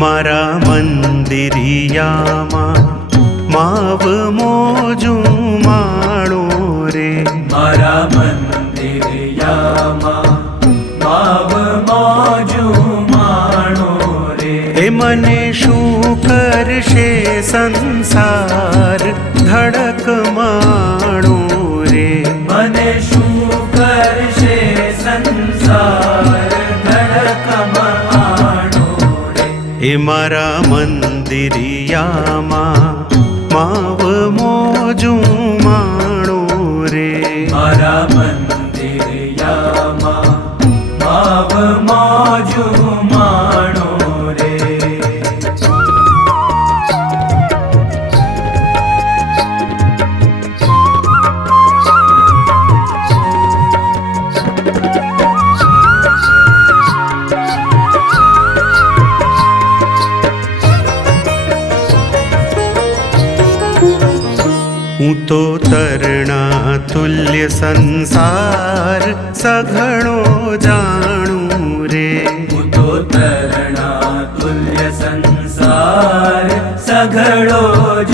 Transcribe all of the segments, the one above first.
મારા મંદિરિયામાં માવ મોજું માણો રે, મારા મંદિરિયામાં માવ મોજું માણો રે. એ મને શું કરશે સંસાર ધડક માણો રે, મને શું કરશે સંસાર ધડક માણો રે. એ મારા મંદિરિયામાં માવ મોજું માણો રે, મારા મંદિરિયામાં માવ મોજું માણો રે. હું તો તરણા તુલ્ય સંસાર સઘળો જાણું રે, હું તો તરણા તુલ્ય સંસાર સઘળો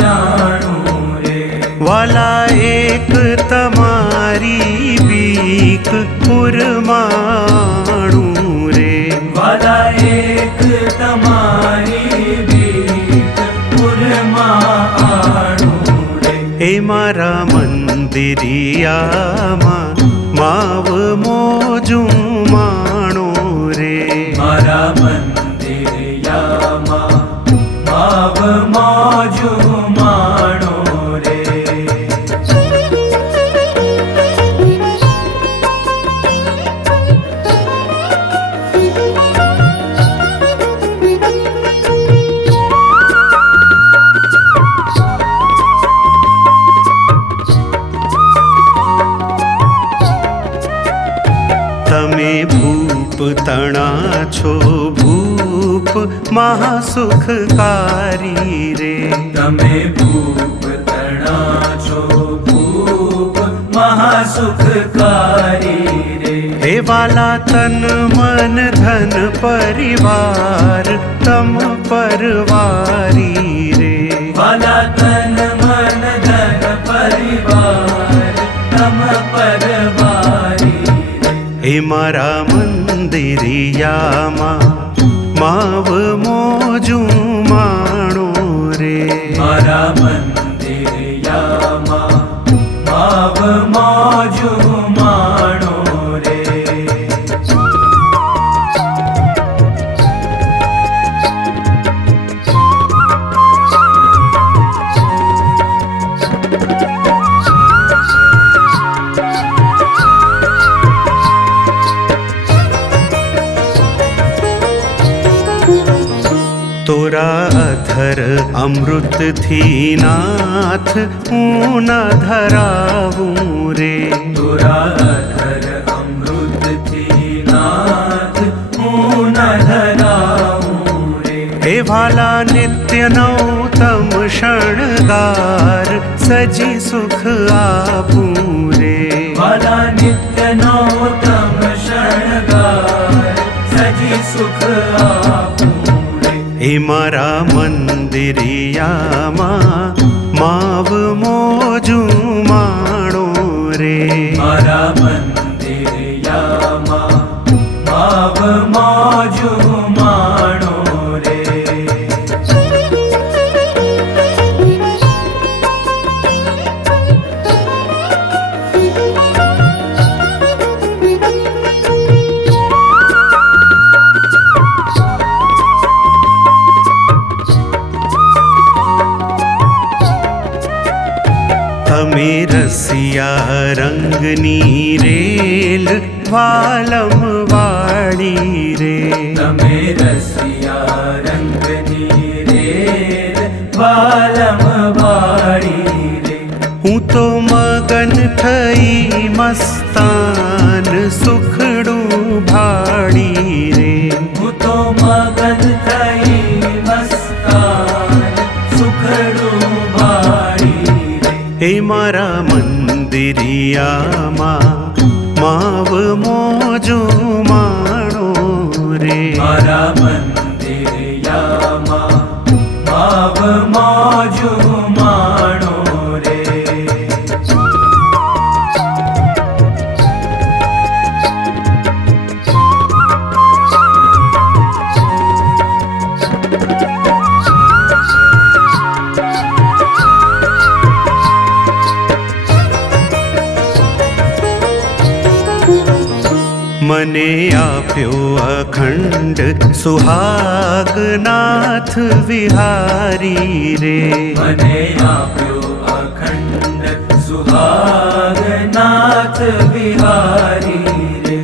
જાણું રે. વાલા એક તમારી બીક પુરમાણું રે, વાલા એક તમારી બીક પુરમાણું રે. એ મારા મંદિરિયામાં માવ મોજું માણો રે, મારા મંદિરિયામાં માવ મોજું માણો રે. તમે ભૂપ તણા છો ભૂપ મહાસુખકારી રે, તમે ભૂપ તણા છો ભૂપ મહાસુખકારી રે. હે વાલા તન મન ધન પરિવાર તમ પરવારી રે, વાલા તન મન ધન પરિવાર તમ પરવારી રે. હે મારા મંદિરિયામાં માવ મોજું માણો રે, મારા મંદિરિયામાં માવ મોજું માણો રે. તોરા અધર અમૃતથી નાથ હું ન ધરાવું રે, તોરા અધર અમૃતથી નાથ હું ન ધરાવું રે. હે વાલા નિત્ય નૌતમ શણગાર સજી સુખ આપું રે, વાલા નિત્ય નૌતમ શણગાર સજી સુખ આપું રે. એ મારા મંદિરિયામાં માવ મોજું માણો રે, મારા મંદિરિયામાં માવ મોજું માણો રે. તમે રસિયા રંગની રેલ વાલમ વાળી રે, તમે રસિયા રંગની રેલ વાલમ વાળી રે. હું તો મગન થઈ મસ્તાન સુખડું ભાળી રે, હું તો મગન થઈ મસ્તાન સુખડું ભાળી રે. એ મારા મંદિરિયામાં માવ મોજું માણો રે. મારા મંદિરિયામાં માવ મોજું માણો રે. મને આપ્યો અખંડ સુહાગનાથ વિહારી રે. મને આપ્યો અખંડ સુહાગનાથ વિહારી રે.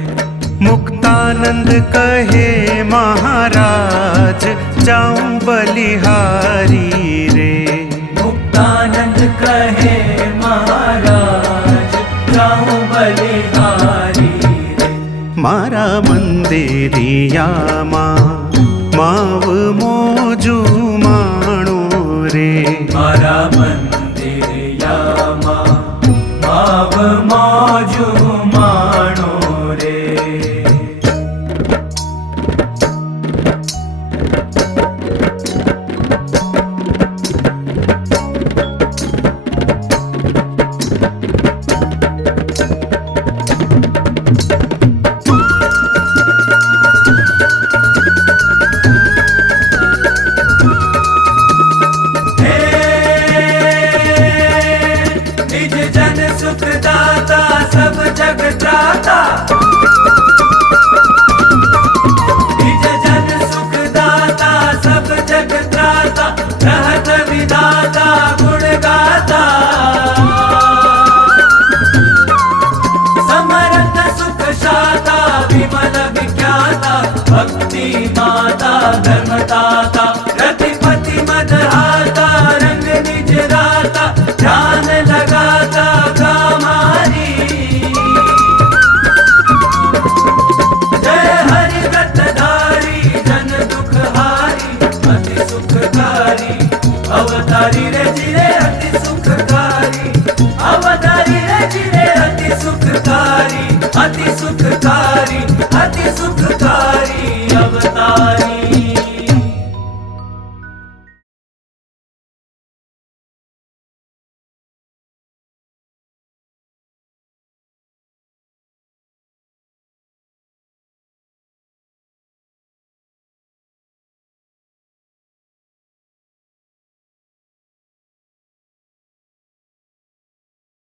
મુક્તાનંદ કહે મહારાજ જાઉં બલિહારી રે. મુક્તાનંદ કહે મહારાજ જાઉં બલિહારી. મારા મંદિરિયામાં માવ મોજું માણો રે. મારા મંદિરિયામાં માવ મોજું માણો રે. सुखदाता सब जग त्राता. निज जन सुखदाता सब जग त्राता. रहत विदाता गुण गाता. समरथ सुख शाता विमल विख्याता. भक्ति माता धर्मदाता रतिपति मदहाता. रंग निज राता ध्यान लगाता. जय हरि व्रतधारी जन दुखहारी अति सुखकारी. अवतारी रे जिरे अति सुखकारी. अवतारी रे जिरे अति सुखकारी. अति सुखकारी अति सुखकारी.